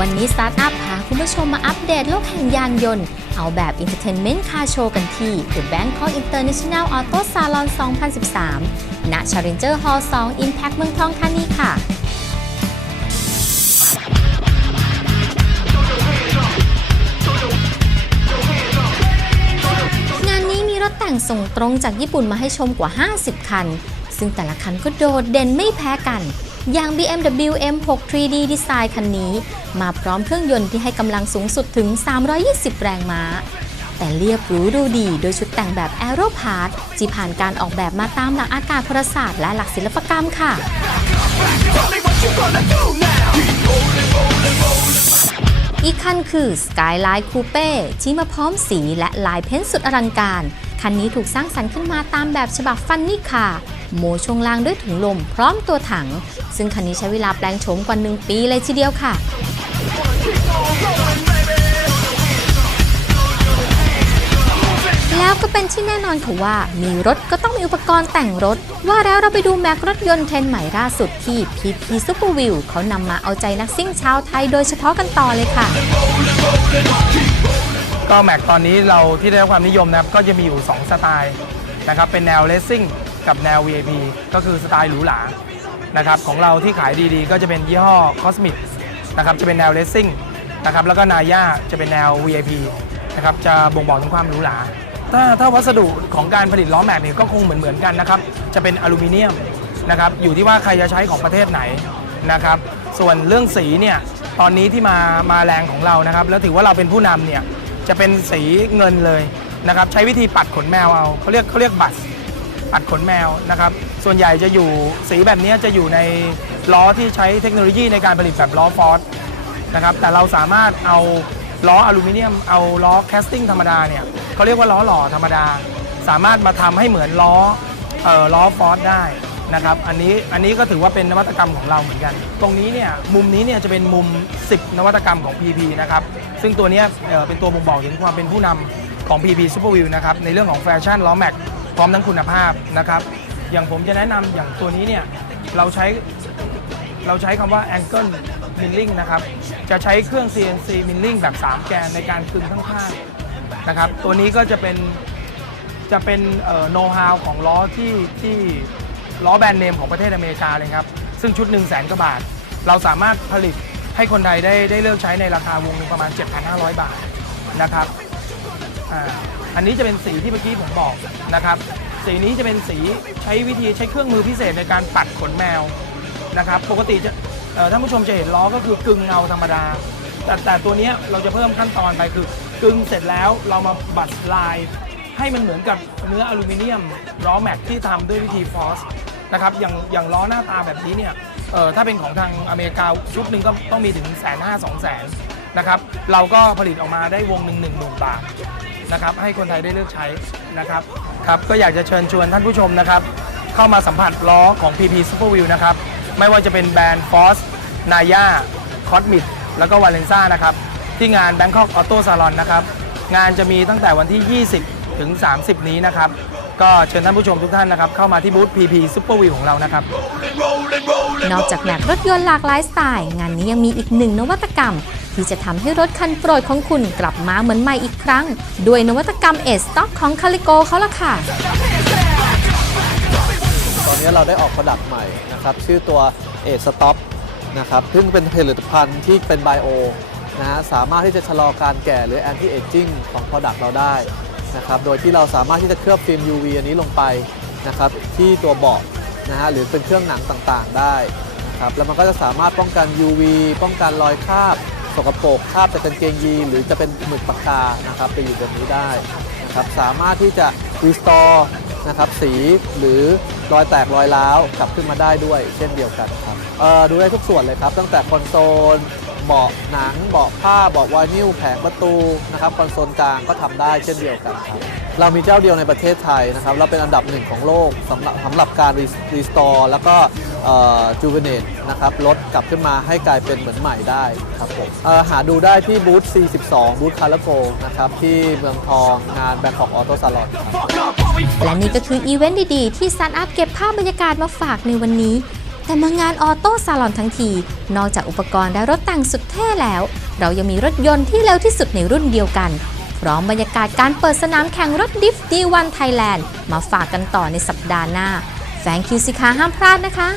วันนี้สตาร์ทอัพพาคุณผู้ชมมาอัปเดตโลกแห่งยานยนต์ เอาแบบ Entertainment Car Show กันที่ The Bangkok International Auto Salon 2013 ณ Challenger Hall 2 Impact เมืองทองธานีค่ะงานนี้มีรถแต่งส่งตรงจากญี่ปุ่นมาให้ชมกว่า 50 คัน ซึ่งแต่ละคันก็โดดเด่นไม่แพ้กัน อย่าง BMW M6 3D Design คันนี้ มาพร้อมเครื่องยนต์ที่ให้กำลังสูงสุดถึง 320 แรงม้า แต่เรียบหรูดูดีโดยชุดแต่งแบบ Aero Part ที่ผ่านการออกแบบมาตามหลักอากาศพลศาสตร์และหลักศิลปกรรมค่ะอีกคันคือ Skyline Coupe ที่มาพร้อมสีและลายเพ้นสุดอลังการ คันนี้ถูกสร้างสรรค์ขึ้นมาตามแบบฉบับฟันนี่คาโมช่วงล่างด้วยถุงลมพร้อมตัวถัง ซึ่งคันนี้ใช้เวลาแปลงโฉมกว่า 1 ปีเลยทีเดียวค่ะแล้วก็เป็นที่แน่นอนค่ะว่า มีรถก็ต้องมีอุปกรณ์แต่งรถ ว่าแล้วเราไปดูแม็กรถยนต์เทรนใหม่ล่าสุดที่ PP Super View เขานำมาเอาใจนักซิ่งชาวไทยโดยเฉพาะกันต่อเลยค่ะ ก็แม็กตอนนี้เราที่ได้รับความนิยมนะครับ ก็จะมีอยู่ 2 สไตล์นะครับ เป็นแนวเลสซิ่งกับแนว VIP ก็คือสไตล์หรูหรา นะครับของเราที่ขายดีๆ ก็จะเป็นยี่ห้อ Cosmic นะครับจะเป็นแนวเลสซิ่งนะครับแล้วก็นาย่าจะเป็นแนว VIP นะครับจะบ่งบอกถึงความหรูหราถ้าถ้าวัสดุของการผลิตล้อแม็กเนี่ยก็คงเหมือนเหมือนๆกันนะครับจะเป็นอลูมิเนียมนะครับอยู่ที่ว่าใครจะใช้ของประเทศไหนนะครับส่วนเรื่องสีเนี่ยตอนนี้ที่มามาแรงของเรานะครับแล้วถือว่าเราเป็นผู้นำเนี่ยจะเป็นสีเงินเลยนะครับใช้วิธีปัดขนแมวเอาเขาเรียกเขาเรียกบัส ปัดขนแมวนะครับ ส่วนใหญ่จะอยู่สีแบบนี้จะอยู่ในล้อที่ใช้เทคโนโลยีในการผลิตแบบล้อฟอร์สนะครับ แต่เราสามารถเอาล้ออลูมิเนียม เอาล้อแคสติ้งธรรมดาเนี่ยเขาเรียกว่าล้อหล่อธรรมดา สามารถมาทำให้เหมือนล้อเอ่อล้อฟอร์สได้นะครับ อันนี้อันนี้ก็ถือว่าเป็นนวัตกรรมของเราเหมือนกัน ตรงนี้เนี่ยมุมนี้เนี่ยจะเป็นมุม 10 นวัตกรรมของ PP นะครับ ซึ่งตัวเนี้ยเอ่อเป็นตัวบ่งบอกถึงความเป็นผู้นำของ PP Super View นะครับ ในเรื่องของแฟชั่นล้อแม็ก ร้อมทั้งคุณภาพนะครับ อย่างผมจะแนะนำอย่างตัวนี้เนี่ยเราใช้เราใช้คำว่า angle milling นะครับ จะใช้เครื่อง CNC milling แบบ 3 แกนในการคึงข้างๆนะครับ ตัวนี้ก็จะเป็นจะเป็นโน้ตฮาวของล้อที่ที่ล้อแบรนด์เนมของประเทศอเมริกาเลยครับ ซึ่งชุด1 0 0 0 0แสนกว่าบาท เราสามารถผลิตให้คนไทยได้ได้เลือกใช้ในราคาวงหนึ่งประมาณ 7,500 บาทนะครับอ่า อันนี้จะเป็นสีที่เมื่อกี้ผมบอกนะครับ สีนี้จะเป็นสีใช้วิธีใช้เครื่องมือพิเศษในการปัดขนแมวนะครับ ปกติจะท่านผู้ชมจะเห็นล้อก็คือกึ่งเงาธรรมดา แต่แต่ตัวนี้เราจะเพิ่มขั้นตอนไปคือกึ่งเสร็จแล้วเรามาบัดลาย ให้มันเหมือนกับเนื้ออลูมิเนียมล้อแม็กที่ทำด้วยวิธีฟอสนะครับอย่างอย่างล้อหน้าตาแบบนี้เนี่ยเออถ้าเป็นของทางอเมริกาชุดหนึ่งก็ต้องมีถึงแสนห้าสองแสนนะครับ เราก็ผลิตออกมาได้วงหนึ่งหนึ่งหมื่นบาท นะครับให้คนไทยได้เลือกใช้นะครับครับก็อยากจะเชิญชวนท่านผู้ชมนะครับเข้ามาสัมผัสล้อของ PP Super View นะครับไม่ว่าจะเป็นแบรนด์ Force Naya Cosmic แล้วก็ Valenza นะครับที่งาน Bangkok Auto Salon นะครับงานจะมีตั้งแต่วันที่ 20 ถึง 30 นี้นะครับ ก็เชิญท่านผู้ชมทุกท่านนะครับ เข้ามาที่บูธ PP Super V ของเรานะครับ นอกจากแม็กรถยนต์หลากหลายสไตล์ งานนี้ยังมีอีกหนึ่งนวัตกรรม ที่จะทำให้รถคันโปรดของคุณกลับมาเหมือนใหม่อีกครั้ง ด้วยนวัตกรรมเอสต็อกของคาลิโกเขาละค่ะ ตอนนี้เราได้ออกผดักต์ใหม่นะครับ ชื่อตัวเอสต็อปนะครับซึ่งเป็นผลิตภัณฑ์ที่เป็นไบโอนะฮะสามารถที่จะชะลอการแก่หรือ anti aging ของ Product เราได้ นะครับ โดยที่เราสามารถที่จะเคลือบฟิล์ม UV อันนี้ลงไปนะครับที่ตัวเบาะนะฮะหรือเป็นเครื่องหนังต่างๆได้นะครับแล้วมันก็จะสามารถป้องกัน UV ป้องกันรอยคราบสกปรกคราบจากกางเกงยีนหรือจะเป็นหมึกปากกานะครับไปอยู่บนนี้ได้นะครับสามารถที่จะ restore นะครับสีหรือรอยแตกรอยร้าวกลับขึ้นมาได้ด้วยเช่นเดียวกันครับดูได้ทุกส่วนเลยครับ ตั้งแต่คอนโซล เบาะหนังเบาะผ้าเบาะวานิลแผงประตูนะครับคอนโซลกลางก็ทำได้เช่นเดียวกันครับเรามีเจ้าเดียวในประเทศไทยนะครับเราเป็นอันดับหนึ่งของโลกสำหรับสำหรับการรีสตอร์แล้วก็จูเวเนตนะครับลดกลับขึ้นมาให้กลายเป็นเหมือนใหม่ได้ครับผมหาดูได้ที่บูธ C12 บูธคาร์โกนะครับ ที่เมืองทองงาน Bangkok Auto Salon ครับและนี่ก็คืออีเวนต์ดี ๆ ที่สตาร์ทอัพเก็บภาพบรรยากาศมาฝากในวันนี้ แต่มางานออโต้ซาลอนทั้งที นอกจากอุปกรณ์และรถแต่งสุดเท่แล้ว เรายังมีรถยนต์ที่เร็วที่สุดในรุ่นเดียวกัน พร้อมบรรยากาศการเปิดสนามแข่งรถดิฟดีวันไทยแลนด์มาฝากกันต่อในสัปดาห์หน้าแฟนคิวสิคาห้ามพลาดนะคะ